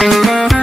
Música